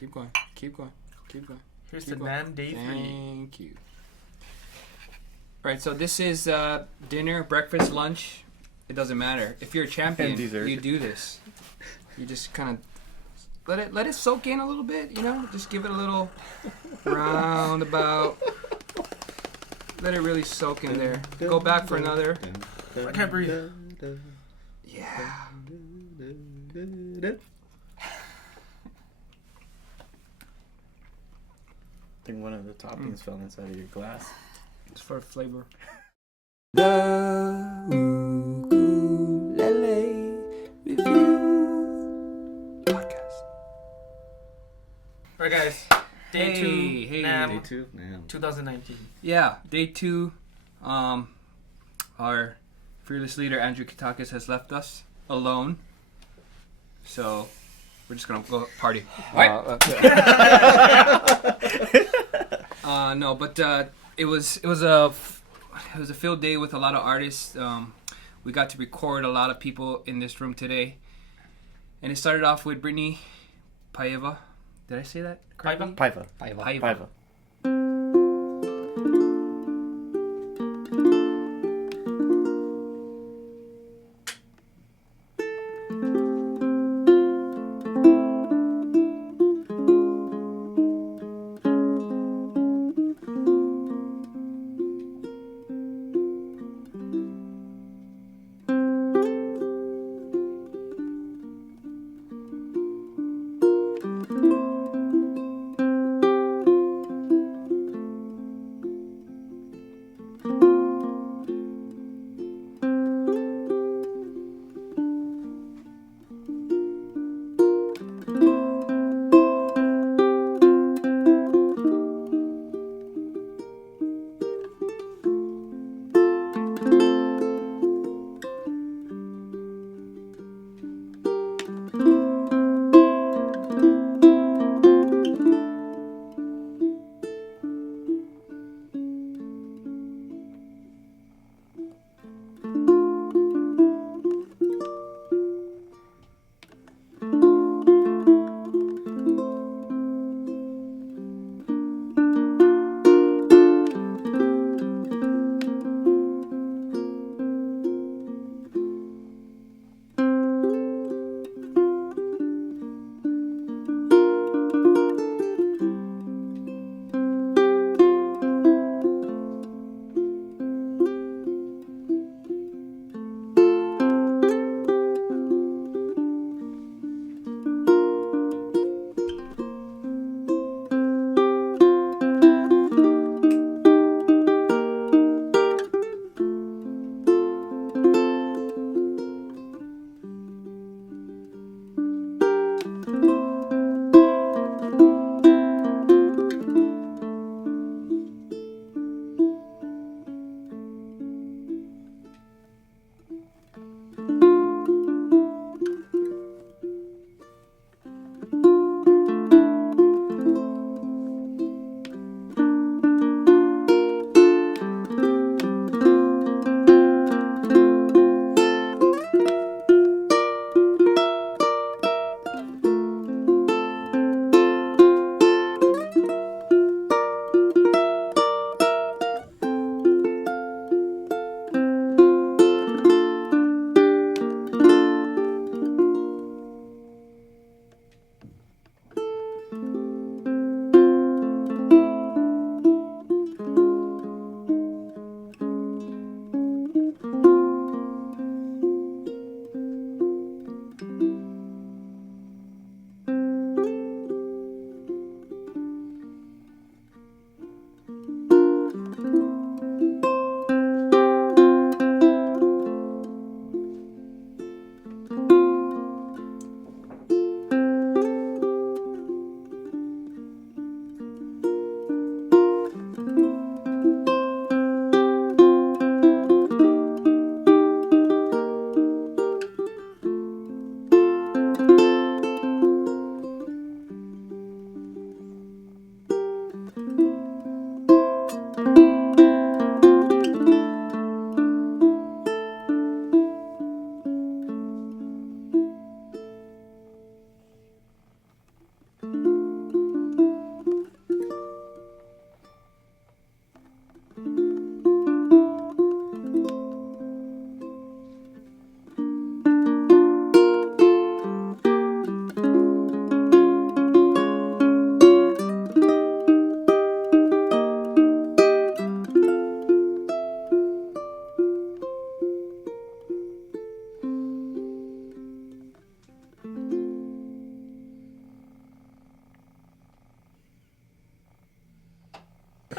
Keep going. Keep going. Keep going. Here's Keep to going. NAMM Day 3. Thank you. Right, so this is dinner, breakfast, lunch. It doesn't matter. If you're a champion, you do this. You just kind of let it soak in a little bit, you know? Just give it a little roundabout. Let it really soak in there. Go back for another. I can't breathe. Yeah. I think one of the toppings fell inside of your glass. It's for flavor. The Ukulele Review Podcast. Alright, guys. Day 2. Hey. NAMM Day 2? Man. 2019. Yeah, day 2. Our fearless leader Andrew Kitakis has left us alone. So we're just gonna go party. No, but it was a field day with a lot of artists. We got to record a lot of people in this room today, and it started off with Brittany Paiva. Did I say that correctly? Paiva.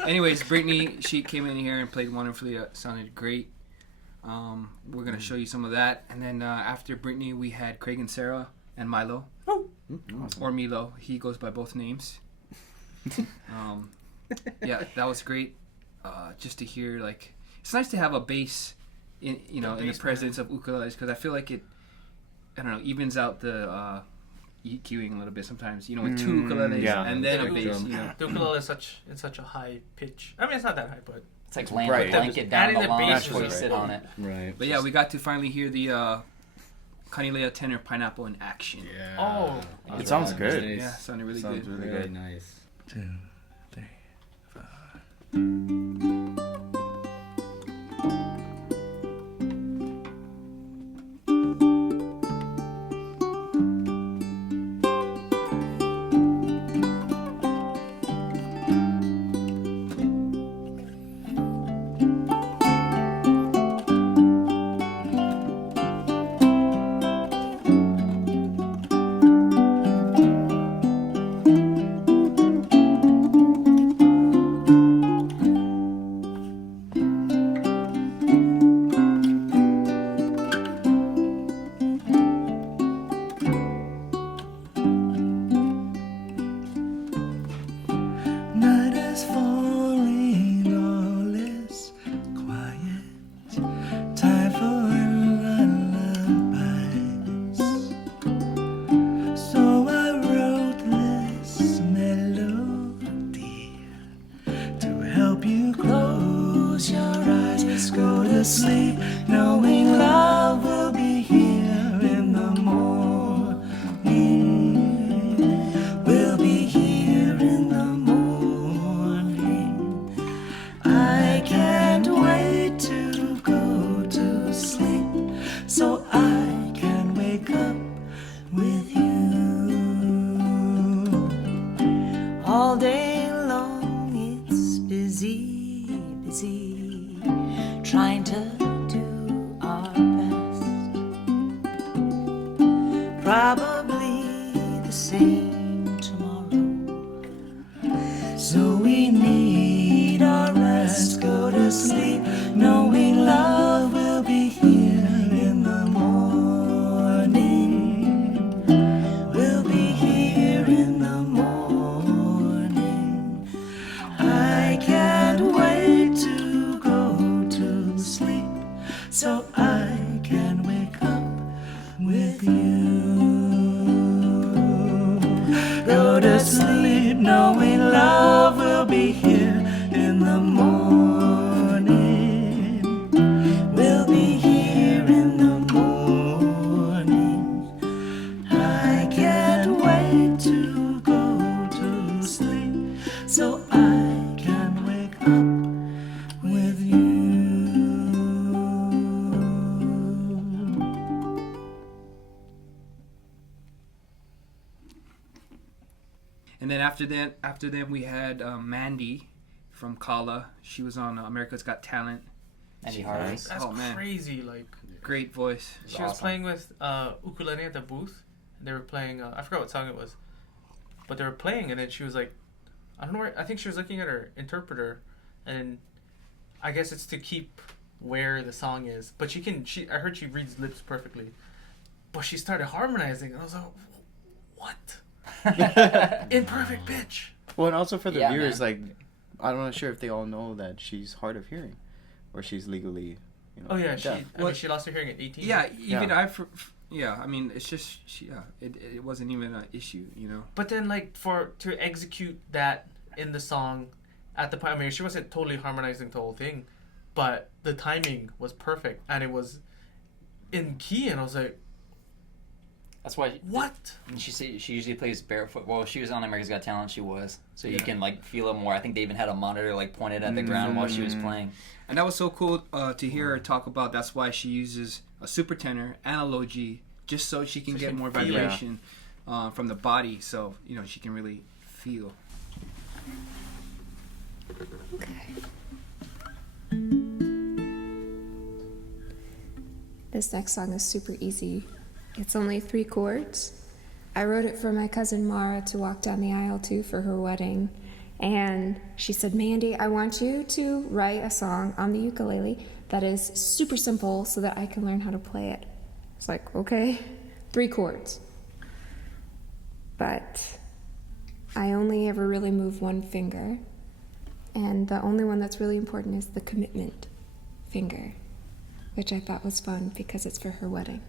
Anyways, Brittany, she came in here and played wonderfully. Sounded great. We're gonna show you some of that, and then after Brittany, we had Craig and Sarah and Milo, or Milo. He goes by both names. Yeah, that was great. Just to hear, like, it's nice to have a bass in the presence of ukuleles, because I feel like it, I don't know, evens out the EQing a little bit sometimes. With two ukuleles and then a bass. The ukulele is such a high pitch. I mean, it's not that high, but it's like laying a blanket down the lawn before you sit on it. Right. But yeah, we got to finally hear the Canilea tenor pineapple in action. Yeah. Oh, it sounds good. Nice. Yeah, sounded really good. Really Very good. nice. 2, 3, 4. Night is falling, all is quiet. Time for lullabies. So I wrote this melody to help you close your eyes, go to sleep, knowing love will be here in the morning. We'll be here in the morning. I can't wait to go to sleep so I can wake up with you. All day long it's busy, busy, trying to do our best. Probably the same tomorrow. So we need our rest, go to sleep, knowing love will be here in the morning. We'll be here in the morning. I can't wait to go to sleep so I can wake up with you. Go to sleep knowing love will be here in the morning. We'll be here in the morning. I can't wait to go to sleep so I can wake up with you. And then after them we had Mandy from Kala. She was on America's Got Talent. Mandy Harvey. that's Oh, man. crazy. Like, Great voice. she was awesome. playing with ukulele at the booth. They were playing. I forgot what song it was, but they were playing, and then she was like, I don't know where. I think she was looking at her interpreter, and I guess it's to keep where the song is. But I heard she reads lips perfectly, but she started harmonizing, and I was like, what? In perfect pitch. Well, and also for the Yeah, viewers, man. like, I'm not sure if they all know that she's hard of hearing, or she's legally, Oh yeah, deaf. she lost her hearing at 18. Yeah, even Yeah. I mean, it's just it wasn't even an issue, But then, like, to execute that in the song at the point, I mean, she wasn't totally harmonizing the whole thing, but the timing was perfect, and it was in key, and I was like, That's why. what? And she usually plays barefoot. Well, she was on America's Got Talent. She was, so you Yeah. can like feel it more. I think they even had a monitor like pointed at the ground while she was playing. And that was so cool to hear her talk about. That's why she uses a super tenor and a low G, just so she can So she get can more feel it. vibration from the body, so she can really feel. This next song is super easy. It's only 3 chords. I wrote it for my cousin Mara to walk down the aisle to for her wedding, And she said, Mandy, I want you to write a song on the ukulele that is super simple so that I can learn how to play it. It's like, okay, 3 chords. But I only ever really move one finger. And the only one that's really important is the commitment finger, which I thought was fun because it's for her wedding.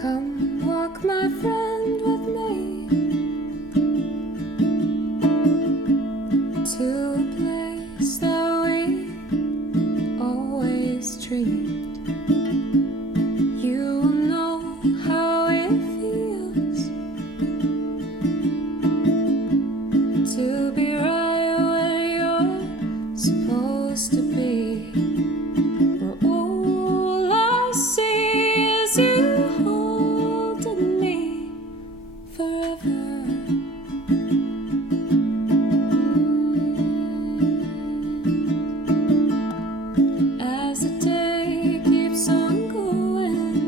Come walk, my friend, with me to a place that we always dreamed. You will know how it feels to be right where you're supposed to be. Where all I see is you holding me forever. As the day keeps on going,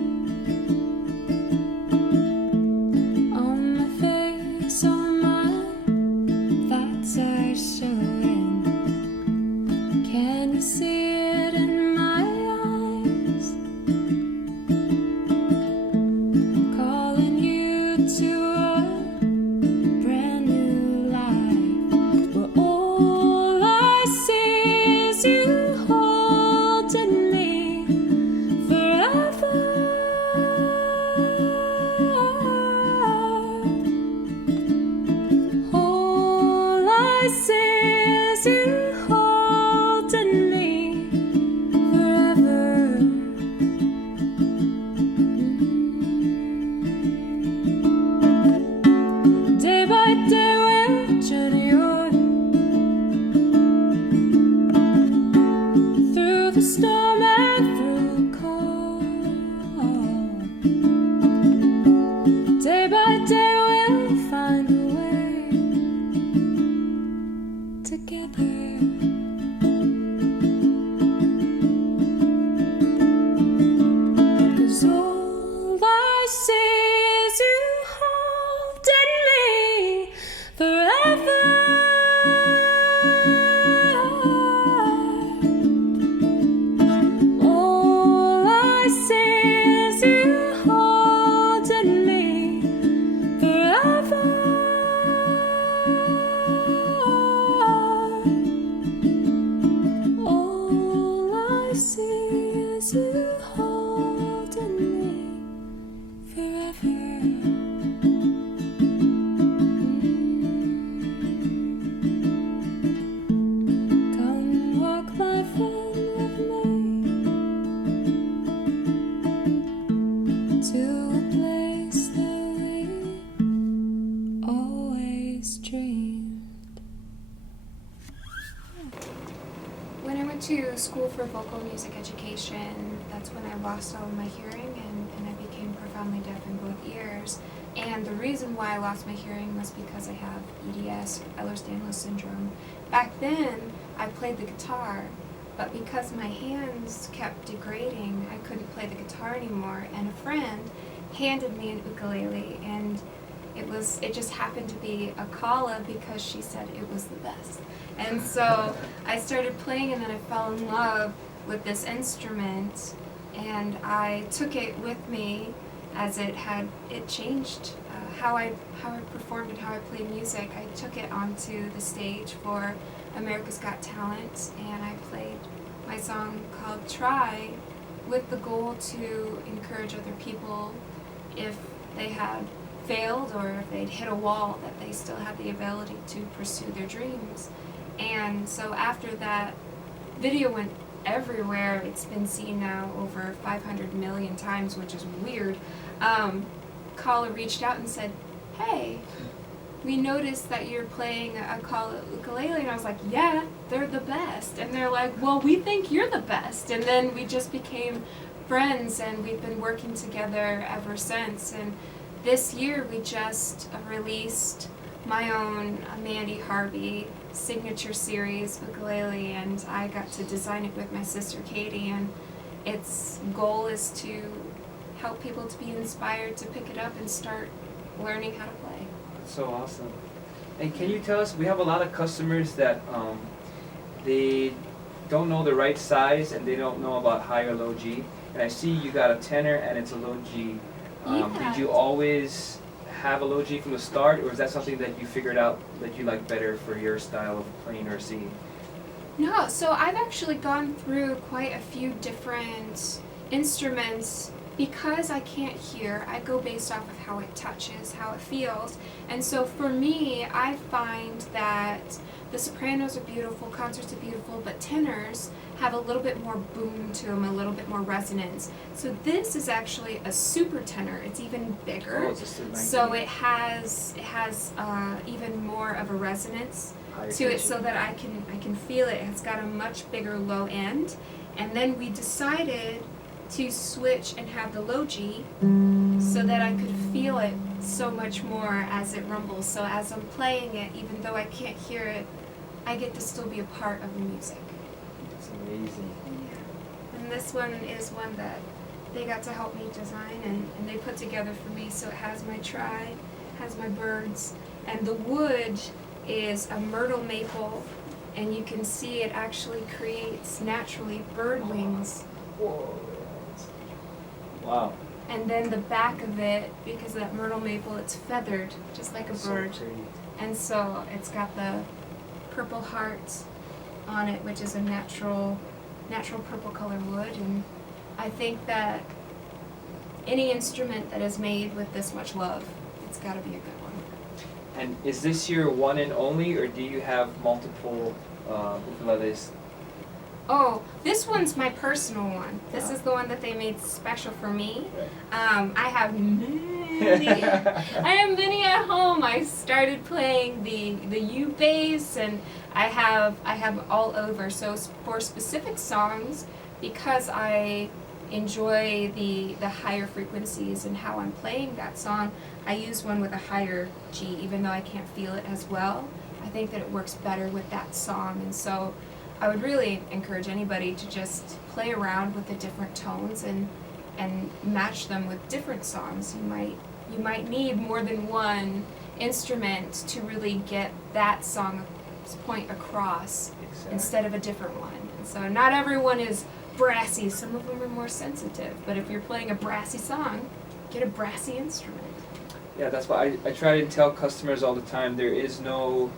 on my face, on my thoughts are showing. Can you see it in my eyes? I'm calling you to a brand new life, where all I see is you holding me forever. All I see is you holding me forever. Day by day we'll journey on through the storm and through calm. Day by day we'll find a way together. 'Cause all I see is you holding me forever. All I see is you holding me forever. All I see is you holding me forever. Come walk, my friend, with me to a place that we always dreamed. When I went to school for vocal music education, that's when I lost all of my hearing and I became profoundly deaf in both ears. And the reason why I lost my hearing was because I have EDS, Ehlers-Danlos syndrome. Back then, I played the guitar, but because my hands kept degrading, I couldn't play the guitar anymore. And a friend handed me an ukulele, and it just happened to be a kala because she said it was the best. And so I started playing, and then I fell in love with this instrument, and I took it with me as it changed how I performed and how I played music. I took it onto the stage for America's Got Talent, and I played my song called Try with the goal to encourage other people, if they had failed or if they'd hit a wall, that they still had the ability to pursue their dreams. And so after that video went everywhere, it's been seen now over 500 million times, which is weird. Kala reached out and said, hey, we noticed that you're playing a Kala ukulele, and I was like, yeah, they're the best. And they're like, well, we think you're the best. And then we just became friends, and we've been working together ever since. And this year we just released my own Mandy Harvey signature series ukulele, and I got to design it with my sister Katie, and its goal is to help people to be inspired to pick it up and start learning how to play. That's so awesome. And can you tell us, we have a lot of customers that they don't know the right size and they don't know about high or low G. And I see you got a tenor and it's a low G. Yeah. Did you always have a low G from the start, or is that something that you figured out that you like better for your style of playing or singing? No, so I've actually gone through quite a few different instruments. Because I can't hear, I go based off of how it touches, how it feels. And so for me, I find that the sopranos are beautiful, concerts are beautiful, but tenors have a little bit more boom to them, a little bit more resonance. So this is actually a super tenor. It's even bigger. Oh, it's just a 19. So it has even more of a resonance Higher to it, pitch. so that I can feel it. It's got a much bigger low end. And then we decided to switch and have the low G so that I could feel it so much more as it rumbles. So as I'm playing it, even though I can't hear it, I get to still be a part of the music. It's amazing. Yeah. And this one is one that they got to help me design and they put together for me. So it has my tri, has my birds, and the wood is a myrtle maple, and you can see it actually creates naturally bird wings. Whoa. Wow. And then the back of it, because of that myrtle maple, it's feathered, just like a So bird. pretty. And so it's got the purple heart on it, which is a natural purple color wood. And I think that any instrument that is made with this much love, it's got to be a good one. And is this your one and only, or do you have multiple ukuleles? Oh, this one's my personal one. This is the one that they made special for me. I have many. I have many at home. I started playing the U bass, and I have all over. So for specific songs, because I enjoy the higher frequencies and how I'm playing that song, I use one with a higher G, even though I can't feel it as well. I think that it works better with that song, and so I would really encourage anybody to just play around with the different tones and match them with different songs. You might need more than one instrument to really get that song's point across instead of a different one. And so not everyone is brassy. Some of them are more sensitive. But if you're playing a brassy song, get a brassy instrument. Yeah, that's why I try to tell customers all the time, there is no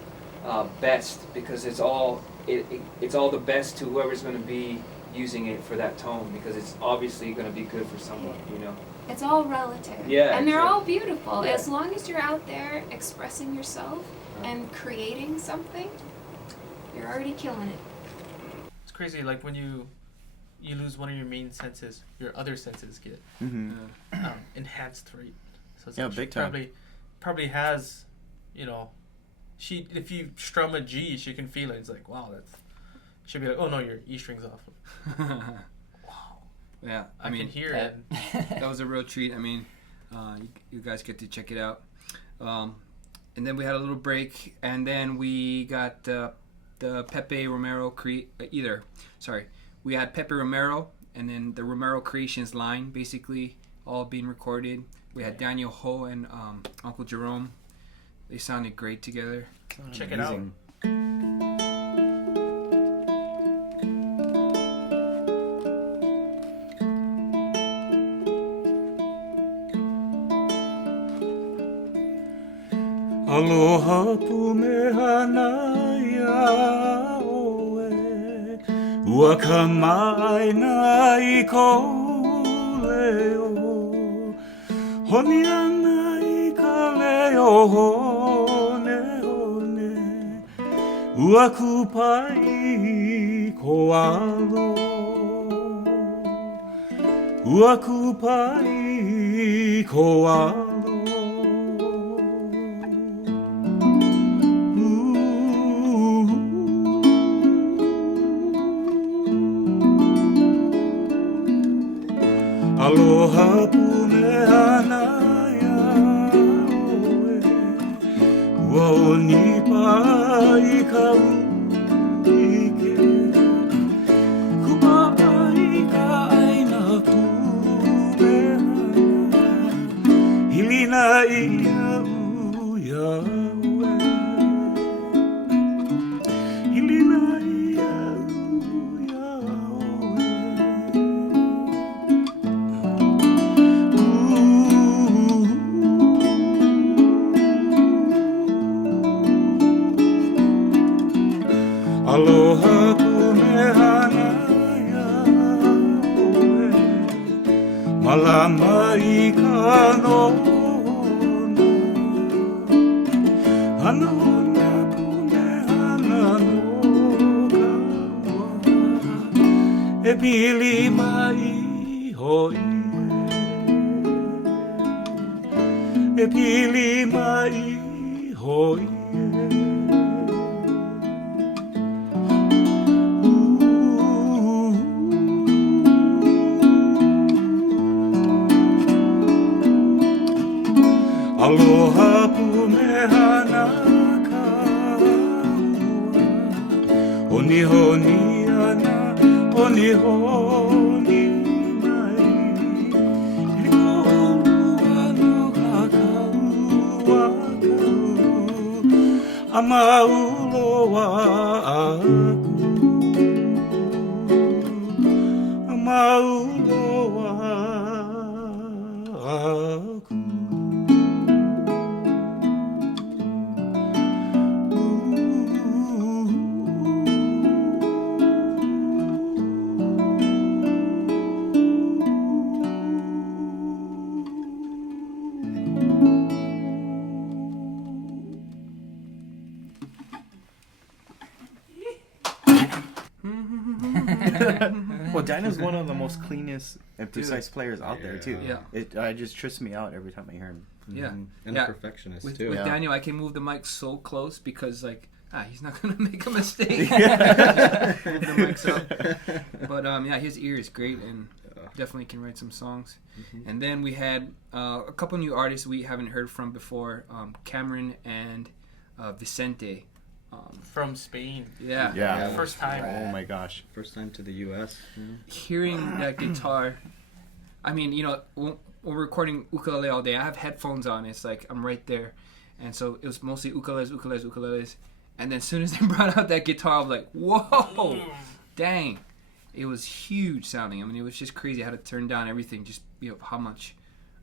best, because it's all the best to whoever's going to be using it for that tone, because it's obviously going to be good for someone, you know. It's all relative. Yeah, And they're exactly. all beautiful. Yeah. As long as you're out there expressing yourself and creating something, you're already killing it. It's crazy, like when you lose one of your main senses, your other senses get enhanced, right? So it's Yeah, like big she time. probably has, you know, if you strum a G, she can feel it. It's like, wow, she'll be like, oh no, your E string's off. Wow. Yeah, I can hear it. that was a real treat. I mean, you guys get to check it out. And then we had a little break, and then we got the Pepe Romero we had Pepe Romero, and then the Romero Creations line, basically all being recorded. We had Daniel Ho and Uncle Jerome. They sounded great together. Check it out. Aloha pumehanaya oe Ua ka maina I kou leo Honi ana I ka leo hone hone Ua kupai ko alo Ua kupai ko alo Aloha pumehanaya oe Ua onipa I ka uike Kupa I ka ai Alamai ka no Hana ona pune hana no kawa E pili mai hoi E pili mai hoi Aloha pumehana kaua Honi honi ana, honi honi mai Liko olua no kakaua kau Amauloa aku Amauloa aku Well, Dinah's one of the most cleanest and precise players out there too. Yeah. It just trips me out every time I hear him. Yeah. And Yeah. a perfectionist With too. Yeah. Daniel, I can move the mic so close because like he's not gonna make a mistake. Move the mics up. But yeah, his ear is great and definitely can write some songs. And then we had a couple new artists we haven't heard from before, Cameron and Vicente. From Spain. Yeah. Yeah. First time. Oh my gosh. First time to the U.S. Hearing that guitar, I mean, you know, when we're recording ukulele all day, I have headphones on. It's like I'm right there, and so it was mostly ukuleles. And then as soon as they brought out that guitar, I was like, whoa, dang. It was huge sounding. I mean, it was just crazy. I had to turn down everything, just how much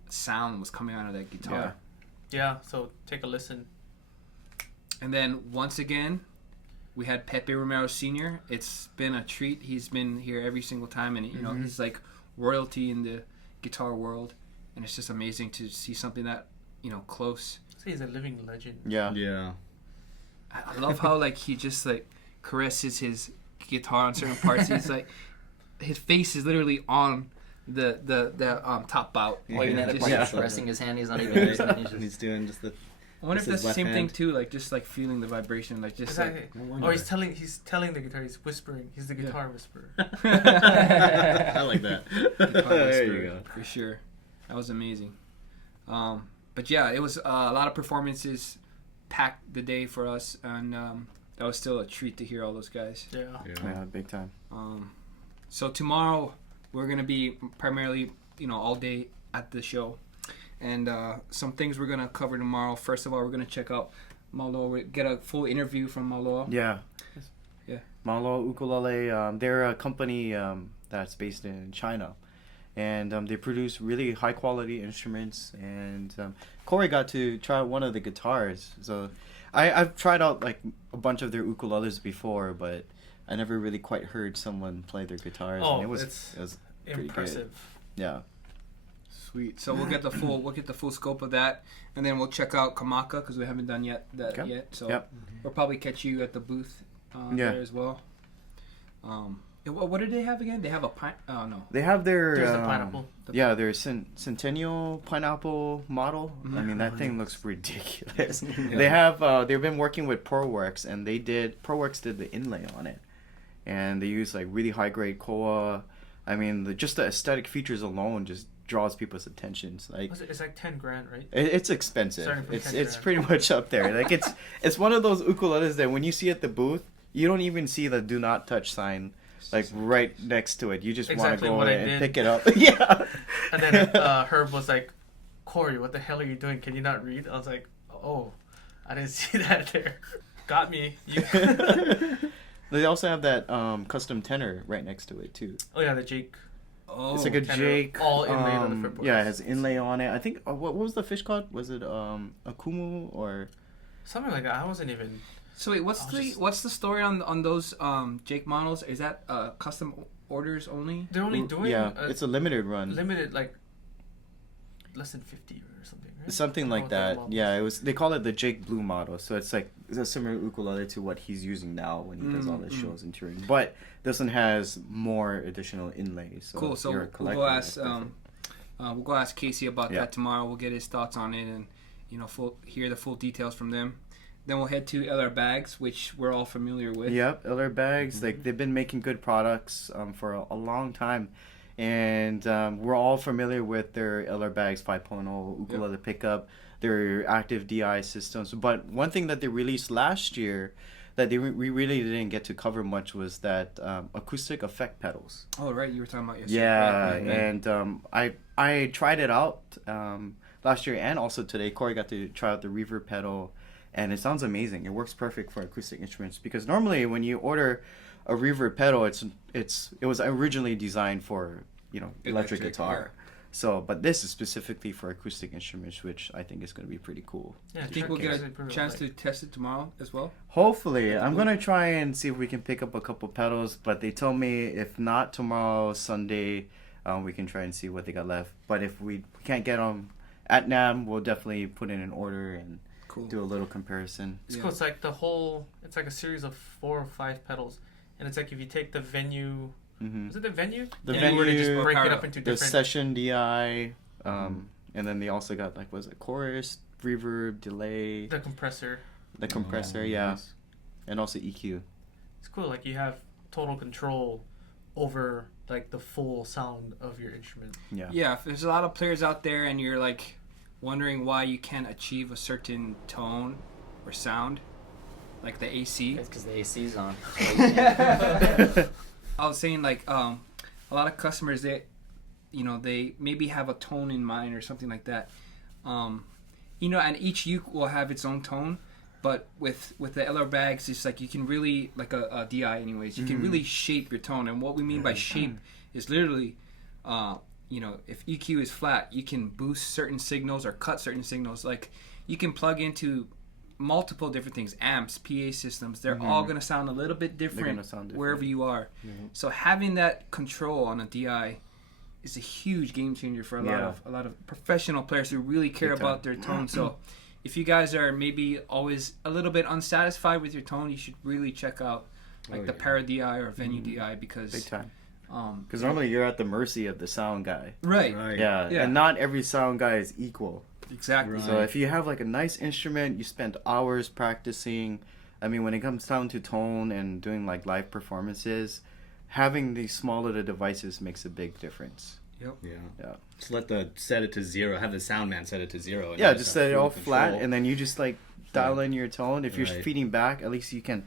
sound was coming out of that guitar. Yeah, so take a listen. And then once again, we had Pepe Romero Sr. It's been a treat. He's been here every single time, and you know he's like royalty in the guitar world, and it's just amazing to see something that close. I'd say he's a living legend. Yeah. Yeah. I love how like he just like caresses his guitar on certain parts. He's like his face is literally on the top bout. Well, even at the point Just- of resting his hand, he's not even using it. He's just, He's doing just the. I wonder if This that's is the left same thing hand. too, like just like feeling the vibration, like just like. Exactly. Or he's telling the guitar, he's whispering. He's the guitar whisperer. I like that. Guitar There you whisperer, go. for sure. That was amazing. But yeah, it was a lot of performances packed the day for us, and that was still a treat to hear all those guys. Yeah. Yeah, big time. So tomorrow we're gonna be primarily, all day at the show, and some things we're gonna cover tomorrow. First of all, we're gonna check out Malo. We get a full interview from Malo. Yeah. Yeah. Malo Ukulele, they're a company that's based in China. And they produce really high quality instruments. And Corey got to try one of the guitars. So I've tried out like a bunch of their ukuleles before, but I never really quite heard someone play their guitars. Oh, and it was pretty impressive. good. Yeah. Sweet. So we'll get the full scope of that, and then we'll check out Kamaka because we haven't done yet. So we'll probably catch you at the booth there as well. What did they have again? They have a pine. Oh no. They have their There's the pineapple. their Centennial pineapple model. I mean, that thing looks ridiculous. They have they've been working with ProWorks, and ProWorks did the inlay on it, and they use like really high grade koa. I mean, just the aesthetic features alone just draws people's attention. It's like 10 grand, right? It's expensive. Starting from It's 10 it's grand. pretty much up there. Like it's one of those ukuleles that when you see at the booth, you don't even see the do not touch sign like right next to it. You just want Exactly to go what I in and did. pick it up. Yeah. And then Herb was like, Corey, what the hell are you doing? Can you not read? I was like, oh, I didn't see that there. Got me. You. They also have that custom tenor right next to it too. Oh yeah, the Jake. Oh. It's like a tenor, Jake. all inlaid on the fretboards. Yeah, it has inlay on it. I think what was the fish called? Was it a kumu or? Something like that. I wasn't even. So wait, what's the story on those Jake models? Is that custom orders only? They're only doing Yeah, it's a limited run. limited like less than 50 or something, right? Something I don't know like what that. model Yeah, is. it was. They call it the Jake Blue model. So it's like it's a similar ukulele to what he's using now when he does all his shows and touring. But this one has more additional inlays. So Cool. if So you're a we'll collector, go that's ask perfect. we'll go ask Casey about Yeah. that tomorrow. We'll get his thoughts on it and hear the full details from them. Then we'll head to LR Bags, which we're all familiar with. Yep, LR Bags. Like they've been making good products for a long time, and we're all familiar with their LR Bags 5.0 ukulele pickup, their active DI systems. But one thing that they released last year that we really didn't get to cover much was that acoustic effect pedals. Oh, right. You were talking about yesterday. Yeah, Right. and I tried it out last year and also today. Corey got to try out the reverb pedal, and it sounds amazing. It works perfect for acoustic instruments because normally when you order a reverb pedal, it was originally designed for electric guitar. So, but this is specifically for acoustic instruments, which I think is going to be pretty cool. Yeah, I think we'll get a chance to test it tomorrow as well. Hopefully, I'm gonna try and see if we can pick up a couple pedals. But they told me if not tomorrow, Sunday, we can try and see what they got left. But if we can't get them at NAMM, we'll definitely put in an order and do a little comparison. It's cool. It's like it's like a series of 4 or 5 pedals, and it's like if you take the venue. Is it the venue? The and you were to just venue, break it up into the different. session DI, and then they also got chorus, reverb, delay, The compressor. the compressor, nice. and also EQ. It's cool. Like you have total control over like the full sound of your instrument. Yeah. Yeah, if there's a lot of players out there and you're like wondering why you can't achieve a certain tone or sound, like the AC. It's because the AC's on. I was saying like a lot of customers they maybe have a tone in mind or something like that. And each uke will have its own tone, but with the LR Bags, it's like you can really like a DI anyways. You can really shape your tone, and what we mean by shape is literally, if EQ is flat, you can boost certain signals or cut certain signals. Like you can plug into multiple different things, amps, PA systems, they're all going to sound a little bit different wherever you are. So having that control on a DI is a huge game changer for a lot of professional players who really care about their tone. So if you guys are maybe always a little bit unsatisfied with your tone, you should really check out the Para DI or Venue DI because big time. Because normally you're at the mercy of the sound guy. Right. Yeah, and not every sound guy is equal. Exactly. Right. So if you have like a nice instrument, you spend hours practicing. I mean, when it comes down to tone and doing like live performances, having these small little devices makes a big difference. Yep. Yeah. Just set it to 0. Have the sound man set it to 0. And Yeah, you just have set it full all flat, control. and then you just like dial in your tone. If you're Right. feeding back, at least you can,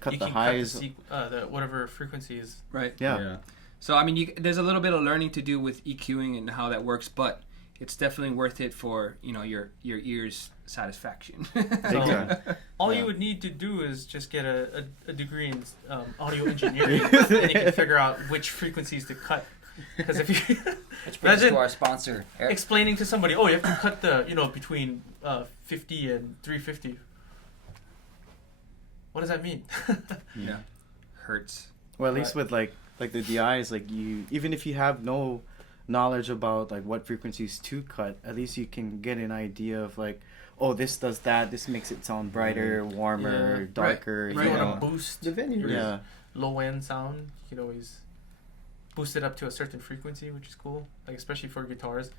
cut You the can highs. cut the whatever frequency is. Right. Yeah. So I mean, there's a little bit of learning to do with EQing and how that works, but it's definitely worth it for your ears' satisfaction. time. All you would need to do is just get a degree in audio engineering, and you can figure out which frequencies to cut. Because if you Which brings us imagine to our sponsor, Eric. explaining to somebody, you have to cut the between 50 and 350. What does that mean? Yeah. Hurts. Well, at least with like the DIs, like you, even if you have no knowledge about like what frequencies to cut, at least you can get an idea of like, oh, this does that. This makes it sound brighter, warmer, Yeah. darker. If Right. you You want know? to boost The venue. Yeah. low end sound, you can always boost it up to a certain frequency, which is cool. Like especially for guitars,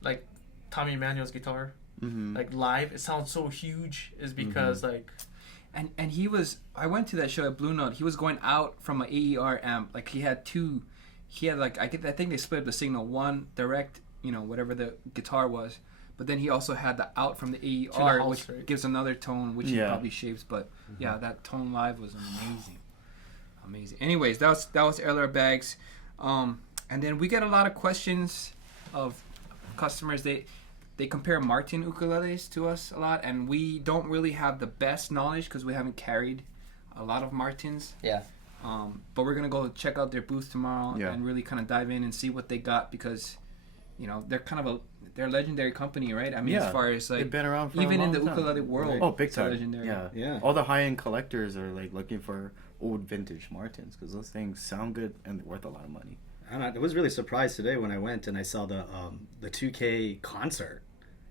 like Tommy Emmanuel's guitar, Mm-hmm. like live, it sounds so huge, is because like And I went to that show at Blue Note. He was going out from an AER amp. Like he had like I think they split the signal, one direct, whatever the guitar was, but then he also had the out from the AER, house, which right? gives another tone, which he Yeah. probably shapes. But yeah, that tone live was amazing. Anyways, that was LR Bags, and then we get a lot of questions of customers. They compare Martin ukuleles to us a lot, and we don't really have the best knowledge because we haven't carried a lot of Martins. Yeah. But we're gonna go check out their booth tomorrow Yeah. and really kind of dive in and see what they got because, they're kind of they're a legendary company, right? I mean, Yeah. as far as like They've been around for even a in long the time. ukulele world, Oh, big it's a time. legendary. Yeah. All the high-end collectors are like looking for old vintage Martins because those things sound good and they're worth a lot of money. I was really surprised today when I went and I saw the 2K concert,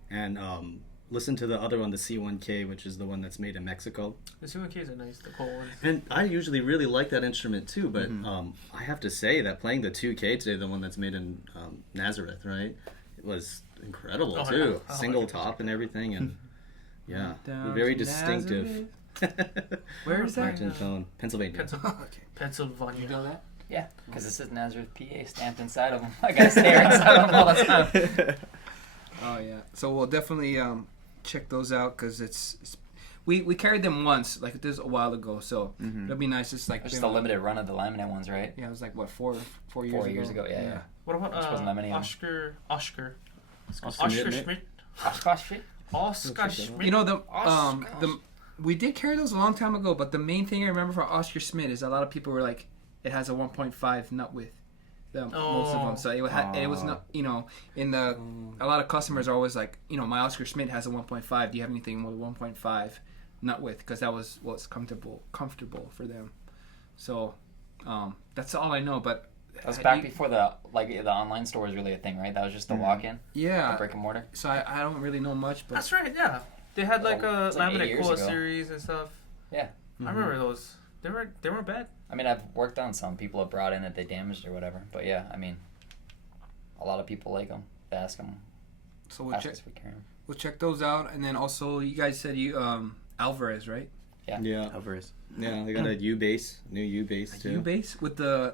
and listened to the other one, the C1K, which is the one that's made in Mexico. The C1Ks are nice, the cool ones. And I usually really like that instrument too, but I have to say that playing the 2K today, the one that's made in Nazareth, right? It was incredible too. Yeah. Single top and everything, and yeah, Down very to distinctive. Where is that? Martin Tone, Pennsylvania. Pennsylvania. You know that? Yeah, because this is Nazareth, PA stamped inside of them. I gotta stare inside of them all the time. Oh yeah. So we'll definitely check those out because we carried them once, like this a while ago. So it'll be nice. It's like Just a limited run of the laminate ones, right? Yeah, it was like what four years 4 ago. years ago, yeah. What about Which wasn't that many of them. Oscar Schmidt. Schmidt? Oshkosh. Schmidt. You know the we did carry those a long time ago, but the main thing I remember for Oscar Schmidt is a lot of people were like, it has a 1.5 nut width. Most of them. So it was not, you know, in the a lot of customers are always like, you know, my Oscar Schmidt has a 1.5. Do you have anything with 1.5 nut width? Because that was what's comfortable for them. So that's all I know. But That was back before the online store was really a thing, right? That was just the walk-in, yeah, the brick and mortar. So I don't really know much, but That's right, yeah. They had like a It's like 8 laminate years cola ago. series and stuff. Yeah. I remember those. They weren't bad. I mean, I've worked on some. People have brought in that they damaged or whatever. But yeah, I mean, a lot of people like them. They ask them. so we'll check. If we carry them. We'll check those out, and then also you guys said you Alvarez, right? Yeah, Alvarez. yeah. They got a U base, new U base too. U base with the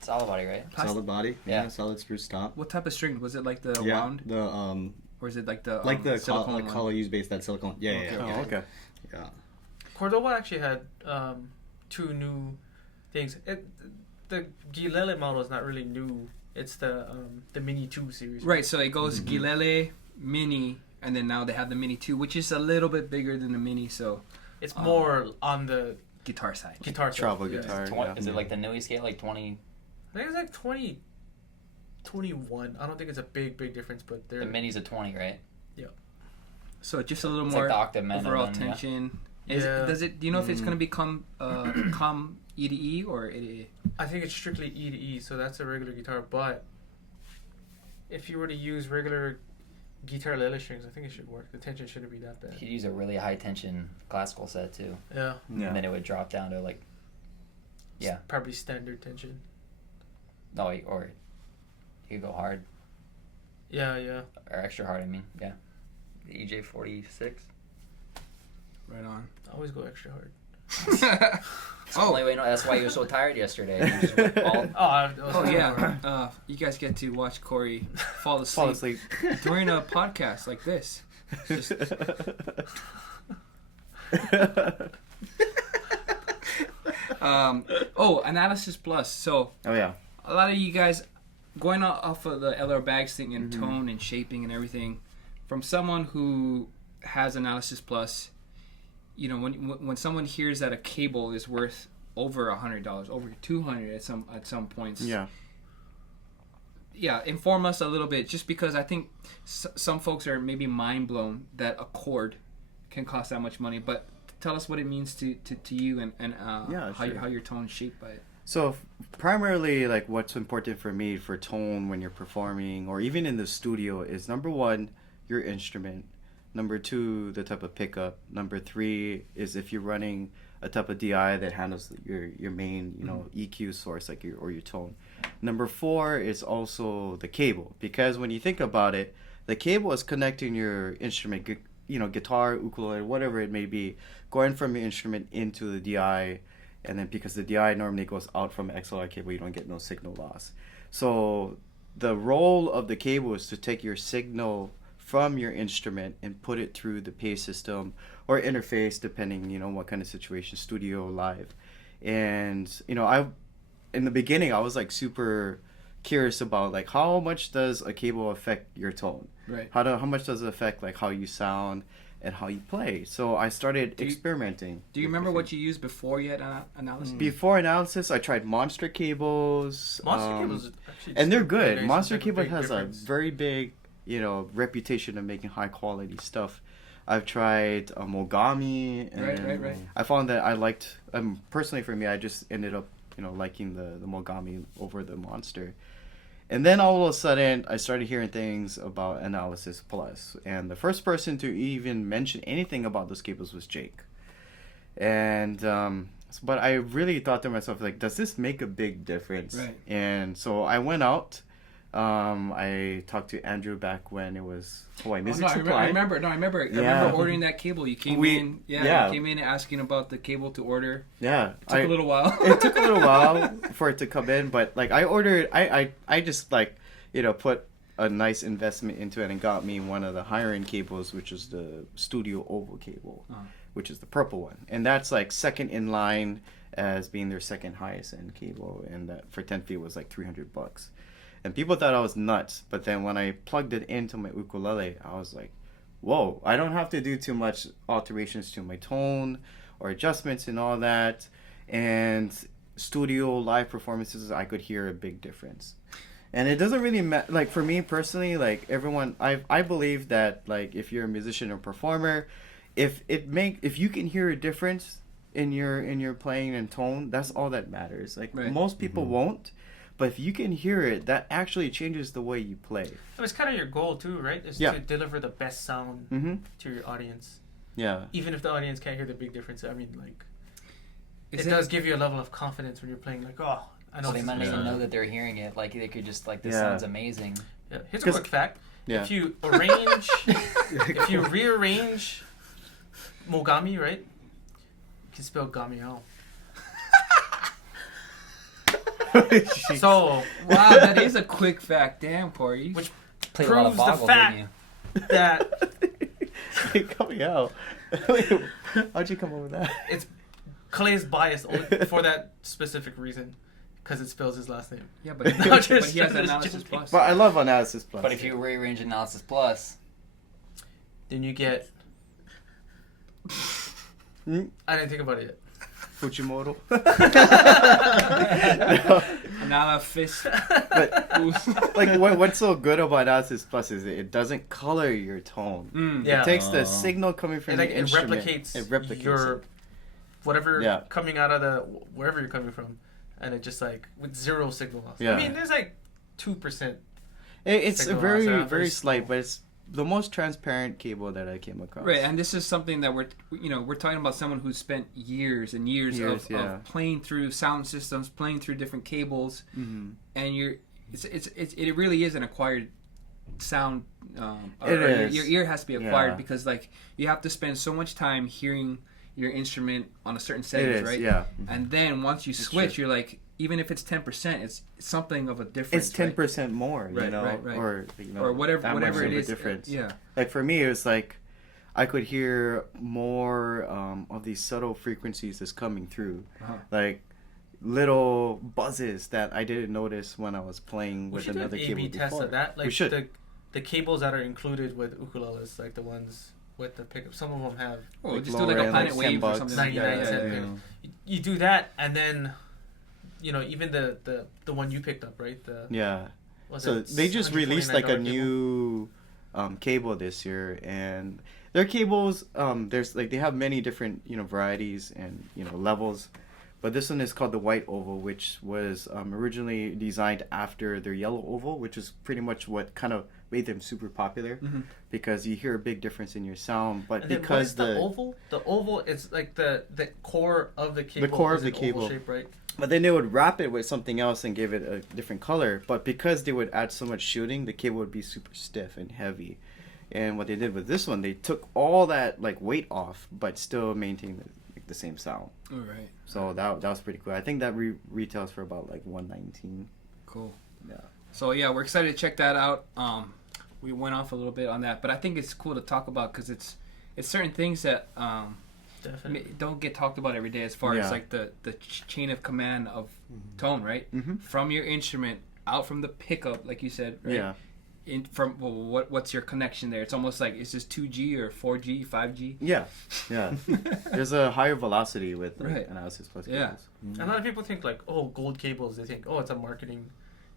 Solid body, right? Solid body, Yeah. solid spruce top. what type of string was it? Like the Yeah, wound, the or is it like the silicone one? color use base, that silicone. Yeah, Okay, yeah, Oh, okay. yeah. Cordoba actually had two new things. The Gilele model is not really new. It's the Mini 2 series. Right, so it goes Gilele, Mini, and then now they have the Mini 2, which is a little bit bigger than the Mini, so It's more on the guitar side. guitar side. Travel Yeah. guitar. Is it like the Nui scale, like 20? I think it's like 20, 21. I don't think it's a big difference, but they're The Mini's a 20, right? So just a little It's more like the Octave Men overall and then, yeah. tension. Yeah. Do you know if it's going to become com E to E or E? I think it's strictly E to E, so that's a regular guitar. But if you were to use regular guitar lele strings, I think it should work. The tension shouldn't be that You bad. could use a really high tension classical set too. Yeah, Yeah. And then it would drop down to like, yeah. probably standard tension. No, or you could go hard. Yeah. Or extra hard, I mean. Yeah. The EJ46. Right on. Always go extra hard. That's why you were so tired yesterday. You just went all- Oh yeah, you guys get to watch Corey fall asleep, Fall asleep. during a podcast like this. Just, Analysis Plus. So Oh yeah. a lot of you guys going off of the LR Bags thing and tone and shaping and everything, from someone who has Analysis Plus, you know, when someone hears that a cable is worth over $100, over $200 at some points. Yeah, inform us a little bit, just because I think some folks are maybe mind blown that a cord can cost that much money. But tell us what it means to you and how your tone's shaped by it. So primarily, like, what's important for me for tone when you're performing or even in the studio is, number one, your instrument. Number two, the type of pickup. Number three is if you're running a type of DI that handles your main, EQ source, like your tone. Number four is also the cable, because when you think about it, the cable is connecting your instrument, guitar, ukulele, whatever it may be, going from your instrument into the DI, and then because the DI normally goes out from XLR cable, you don't get no signal loss. So the role of the cable is to take your signal from your instrument and put it through the PA system or interface, depending, what kind of situation, studio, live. And, in the beginning, I was like super curious about like how much does a cable affect your tone? Right. How much does it affect like how you sound and how you play? So I started experimenting. Do you remember what you used before you had Analysis? Before Analysis, I tried Monster cables. Monster cables, actually, and they're good. nice. Monster It's like cable big has difference. a very big, reputation of making high quality stuff. I've tried Mogami, and Right. I found that I liked. Personally, for me, I just ended up liking the Mogami over the Monster. And then all of a sudden, I started hearing things about Analysis Plus. And the first person to even mention anything about those cables was Jake. And, but I really thought to myself, like, does this make a big difference? Right. And so I went out. I talked to Andrew back when it was Hawaii Music Supply. I remember ordering that cable. You came in, you came in asking about the cable to order. Yeah, it took a little while. It took a little while for it to come in, but like I ordered, I just like put a nice investment into it and got me one of the higher end cables, which is the Studio Oval cable, which is the purple one, and that's like second in line as being their second highest end cable, and that for 10 feet was like $300. And people thought I was nuts, but then when I plugged it into my ukulele, I was like, whoa, I don't have to do too much alterations to my tone or adjustments and all that. And studio live performances, I could hear a big difference. And it doesn't really matter, like for me personally, like everyone, I believe that like if you're a musician or performer, if you can hear a difference in your playing and tone, that's all that matters. Like most people won't. But if you can hear it, that actually changes the way you play. It's kind of your goal too, right? Is to deliver the best sound to your audience. Yeah. Even if the audience can't hear the big difference, I mean, like, it does give you a level of confidence when you're playing. Like, oh, I know. So they might not even know that they're hearing it. Like they could just like, this sounds amazing. Yeah. Here's a quick fact: if you rearrange Mogami, right, you can spell Gami out. So wow, that is a quick fact. Damn, Corey. Which played a lot of proves the Boggle, fact that coming out. How'd you come up with that? It's Clay's biased only for that specific reason, because it spells his last name. Yeah, but he has Analysis Plus. But I love Analysis Plus. But if you rearrange Analysis Plus, then you get. I didn't think about it yet. Fujimoto. Analysis. But like what's so good about Analysis Plus is it doesn't color your tone. It takes the signal coming from the instrument. It replicates your whatever coming out of the wherever you're coming from, and it just like with zero signal loss. I mean, there's like 2%. It's very slight, but it's the most transparent cable that I came across. Right, and this is something that we're talking about someone who's spent years and years of playing through sound systems, playing through different cables, and it really is an acquired sound. It is. Your ear has to be acquired because like you have to spend so much time hearing your instrument on a certain setting, right? Yeah. And then once you switch, you're like, even if it's 10%, it's something of a difference. It's 10% more, right, or whatever it is. Difference. Yeah. Like for me, it was like I could hear more of these subtle frequencies that's coming through, like little buzzes that I didn't notice when I was playing with another cable A/B test before. of that. Like we should. The cables that are included with ukuleles, like the ones with the pickup. Some of them have. Oh, just do like a Planet Wave or something like that. 99 cent. You do that, and then. Even the one you picked up, right? So they just released like a new cable this year, and their cables there's like they have many different varieties and levels, but this one is called the White Oval, which was originally designed after their Yellow Oval, which is pretty much what kind of made them super popular because you hear a big difference in your sound. But and because the oval is like the core of the cable. The core of the cable, oval shape, right? But then they would wrap it with something else and give it a different color. But because they would add so much shooting, the cable would be super stiff and heavy. And what they did with this one, they took all that like weight off, but still maintained the same sound. All right. So that was pretty cool. I think that retails for about like $119. Cool. Yeah. So yeah, we're excited to check that out. We went off a little bit on that, but I think it's cool to talk about because it's certain things that don't get talked about every day as far as like the chain of command of tone, right? From your instrument out from the pickup, like you said, right? What's your connection there? It's almost like is this 2G or 4G, 5G? Yeah. There's a higher velocity with Analysis Plus cables. A lot of people think like, oh, gold cables. They think, oh, it's a marketing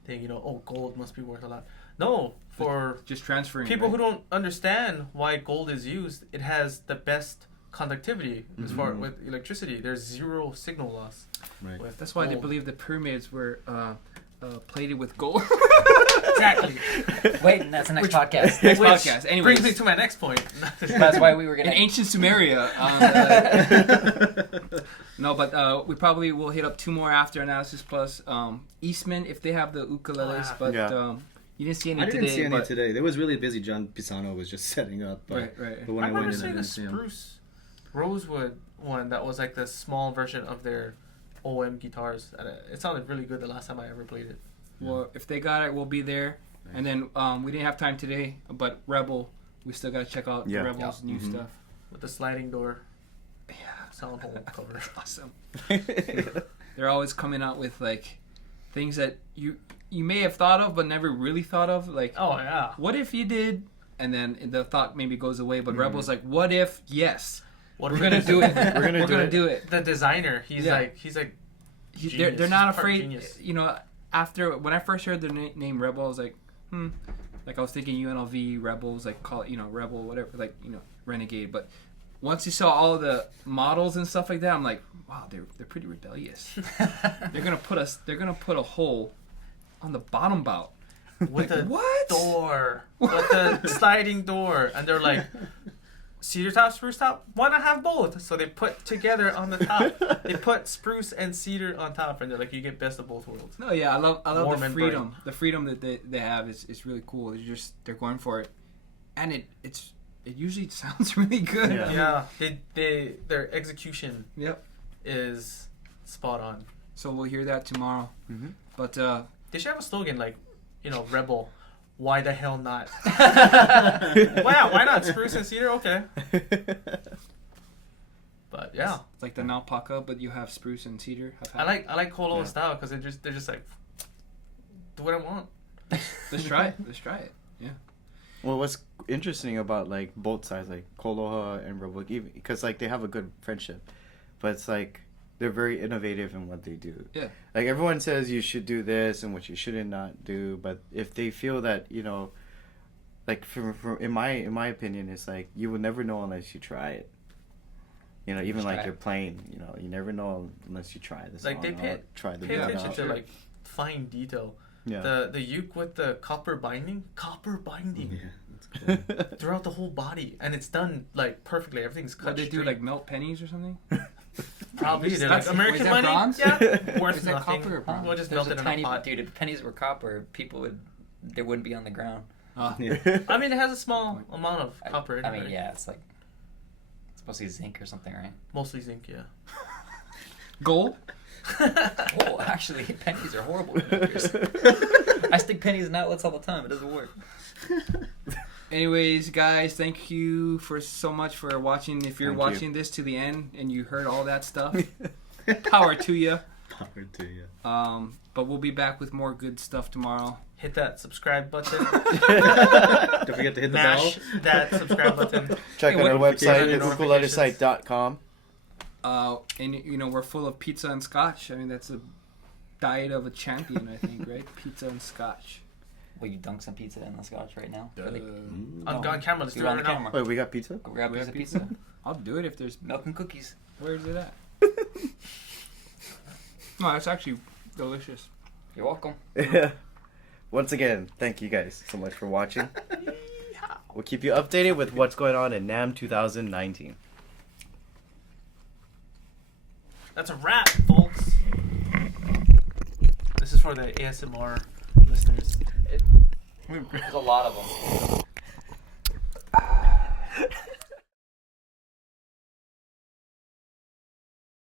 thing. Oh, gold must be worth a lot. No, for just transferring people who don't understand why gold is used, it has the best conductivity as far with electricity. There's zero signal loss. Right. With That's why they gold. believe the pyramids were plated with gold. Exactly. Wait, and that's the next podcast. Next Which podcast. Anyways, brings me to my next point. That's why we were in gonna. ancient Sumeria. No, but we probably will hit up 2 more after Analysis Plus. Eastman, if they have the ukuleles, but you didn't see any I today. didn't see any but, today. It was really busy. John Pisano was just setting up. But, Right. But when I I, remember went in, I seeing a didn't see him. spruce rosewood one that was like the small version of their OM guitars. And it sounded really good the last time I ever played it. Well, if they got it, we'll be there. Nice. And then we didn't have time today, but Rebel, we still got to check out Rebel's new stuff. With the sliding door. Yeah. Sound hole cover. Awesome. They're always coming out with like things that you may have thought of but never really thought of. Like, Oh, yeah. what if you did? And then the thought maybe goes away. But Rebel's like, what if? Yes, What we're if gonna do it. We're gonna do it. The designer, he's Yeah. like They're genius. not He's part afraid. genius. You know, after when I first heard the name Rebel, I was like, Like I was thinking UNLV Rebels, like call it, Rebel, whatever, like Renegade. But once you saw all the models and stuff like that, I'm like, wow, they're pretty rebellious. They're gonna put a hole on the bottom bout. With the What? door, with the sliding door, and they're like, cedar top, spruce top. Why not have both? So they put together on the top. They put spruce and cedar on top, and they're like, you get best of both worlds. No, yeah, I love Warm the and freedom. The freedom that they have is really cool. They're going for it, and it usually sounds really good. Yeah. Yeah, their execution Yep. is spot on. So we'll hear that tomorrow. Mm-hmm. But They should have a slogan like, Rebel. Why the hell not? Why not? Spruce and cedar, okay. But yeah, it's like the alpaca, but you have spruce and cedar. I like Colo style because they're just like, do what I want. Let's try it. Let's try it. Yeah. Well, what's interesting about like both sides, like Koloha and Rebel, because like they have a good friendship, but it's like they're very innovative in what they do. Yeah. Like everyone says you should do this and what you shouldn't not do, but if they feel that like in my opinion, it's like you will never know unless you try it. Even like you're playing, you never know unless you try this. Like they pay attention to like fine detail. Yeah. The uke with the copper binding Yeah, that's cool. throughout the whole body, and it's done like perfectly. Everything's cut. What they do, straight. like melt pennies or something? Probably they're like Is American that money. bronze? Yeah, worth Is that nothing. copper or bronze? We'll just There's melt a it in tiny a pot. dude. If pennies were copper, they wouldn't be on the ground. Yeah. I mean, it has a small amount of copper in it. I mean, right? yeah, it's like supposed to be zinc or something, right? Mostly zinc. Yeah. Gold? Well, actually, pennies are horrible conductors. I stick pennies in outlets all the time. It doesn't work. Anyways, guys, thank you so much for watching. If you're Thank watching this to the end and you heard all that stuff, power to you. Power to you. But we'll be back with more good stuff tomorrow. Hit that subscribe button. Don't forget to hit the bell. Mash that subscribe button. Check Hey, out our what- website, notifications. ukulelecite.com. And we're full of pizza and scotch. I mean, that's a diet of a champion, I think, right? Pizza and scotch. Will you dunk some pizza in the scotch right now? On camera, let's do it on right the now. camera. Wait, we got pizza? Go grab We a have piece of pizza. I'll do it if there's. Milk and cookies. Where is it at? No, it's actually delicious. You're welcome. Once again, thank you guys so much for watching. We'll keep you updated with what's going on in NAMM 2019. That's a wrap, folks. This is for the ASMR listeners. There's a lot of them.